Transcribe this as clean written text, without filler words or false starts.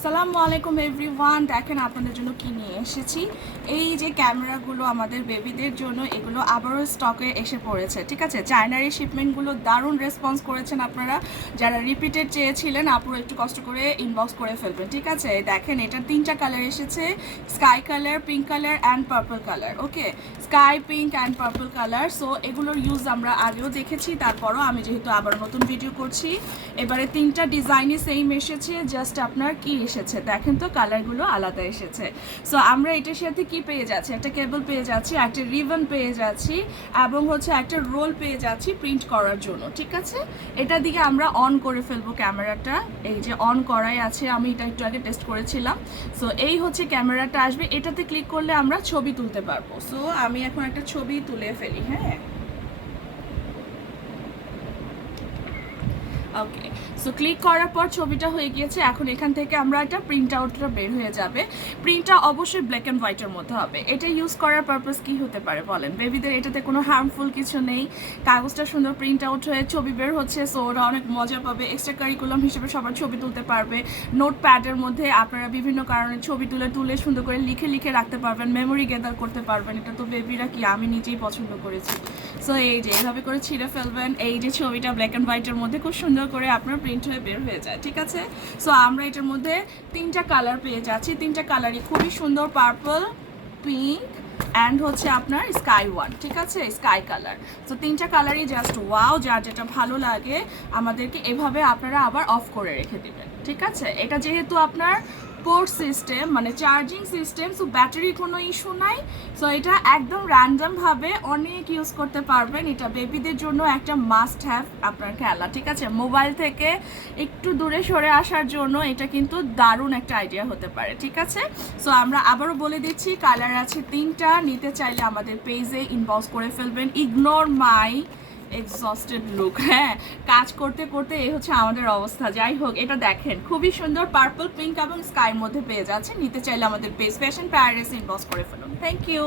আসসালামু আলাইকুম এভরিওয়ান, দেখেন আপনাদের জন্য কি নিয়ে এসেছি। এই যে ক্যামেরাগুলো আমাদের বেবিদের জন্য, এগুলো আবারও স্টকে এসে পড়েছে। ঠিক আছে, চায়নার এই শিপমেন্টগুলো দারুণ রেসপন্স করেছেন আপনারা। যারা রিপিটেড চেয়েছিলেন, আপুরো একটু কষ্ট করে ইনবক্স করে ফেলবেন। ঠিক আছে, দেখেন এটার 3টা কালার এসেছে, sky colour, pink colour and purple colour. Okay, sky, pink and purple colour. So এগুলোর ইউজ আমরা আগেও দেখেছি, তারপরও আমি যেহেতু আবার নতুন ভিডিও করছি, এবারে 3টা ডিজাইনই সেম এসেছে, জাস্ট আপনার কি এসেছে দেখেন তো, কালারগুলো আলাদা এসেছে। সো আমরা এটার সাথে কি পেয়ে যাচ্ছি, একটা কেবল পেয়ে যাচ্ছি, একটা রিবন পেয়ে যাচ্ছি, এবং হচ্ছে একটা রোল পেয়ে যাচ্ছি প্রিন্ট করার জন্য। ঠিক আছে, এটা দিকে আমরা অন করে ফেলবো ক্যামেরাটা। এই যে অন করাই আছে, আমি এটা একটু আগে টেস্ট করেছিলাম। সো এই হচ্ছে ক্যামেরাটা আসবে, এটাতে ক্লিক করলে আমরা ছবি তুলতে পারবো। সো আমি এখন একটা ছবি তুলে ফেলি। হ্যাঁ, ওকে। সো ক্লিক করার পর ছবিটা হয়ে গিয়েছে। এখন এখান থেকে আমরা একটা প্রিন্ট আউটটা বের হয়ে যাবে। প্রিন্টটা অবশ্যই ব্ল্যাক অ্যান্ড হোয়াইটের মধ্যে হবে। এটা ইউজ করার পারপাস কি হতে পারে বলেন? বেবিদের এটাতে কোনো হার্মফুল কিছু নেই, কাগজটা সুন্দর প্রিন্ট আউট হয়ে ছবি বের হচ্ছে। সো ওরা অনেক মজা পাবে, এক্সট্রা কারিকুলাম হিসেবে সবার ছবি তুলতে পারবে। নোট প্যাডের মধ্যে আপনারা বিভিন্ন কারণে ছবি তুলে সুন্দর করে লিখে রাখতে পারবেন, মেমোরি গ্যাদার করতে পারবেন। এটা তো বেবিরা কি, আমি নিজেই পছন্দ করেছি। সো এই যে এভাবে করে ছিঁড়ে ফেলবেন, এই যে ছবিটা ব্ল্যাক অ্যান্ড হোয়াইটের মধ্যে খুব সুন্দর করে আপনার প্রিন্ট হয়ে বের হয়ে যায়। ঠিক আছে, সো আমরা এটার মধ্যে 3টা কালার পেয়ে যাচ্ছি। 3টা কালারই খুবই সুন্দর, পার্পল, পিঙ্ক অ্যান্ড হচ্ছে আপনার স্কাই ওয়ান। ঠিক আছে, স্কাই কালার। তো 3টা কালারই জাস্ট ওয়াও, যার যেটা ভালো লাগে আমাদেরকে এভাবে আপনারা আবার অফ করে রেখে দিবেন। ঠিক আছে, এটা যেহেতু আপনার পোর্ট সিস্টেম, মানে চার্জিং সিস্টেম, সো ব্যাটারির কোনো ইস্যু নাই। সো এটা একদম র্যান্ডমভাবে অনেক ইউজ করতে পারবেন। এটা বেবিদের জন্য একটা মাস্ট হ্যাভ আপনার খেলা। ঠিক আছে, মোবাইল থেকে একটু দূরে সরে আসার জন্য এটা কিন্তু দারুণ একটা আইডিয়া হতে পারে। ঠিক আছে, সো আমরা আবারও বলে দিচ্ছি, কালার আছে 3টা। নিতে চাইলে আমাদের পেজে ইনবক্স করে ফেলবেন। ইগনোর মাই এক্সস্টেড লুক। হ্যাঁ, কাজ করতে করতে এই হচ্ছে আমাদের অবস্থা। যাই হোক, এটা দেখেন খুবই সুন্দর, পার্পল, পিঙ্ক এবং স্কাইয়ের মধ্যে পেয়ে যাচ্ছে। নিতে চাইলে আমাদের পেজ ফ্যাশন প্যারাডাইস ইনবক্স করে ফেলুন। Thank you.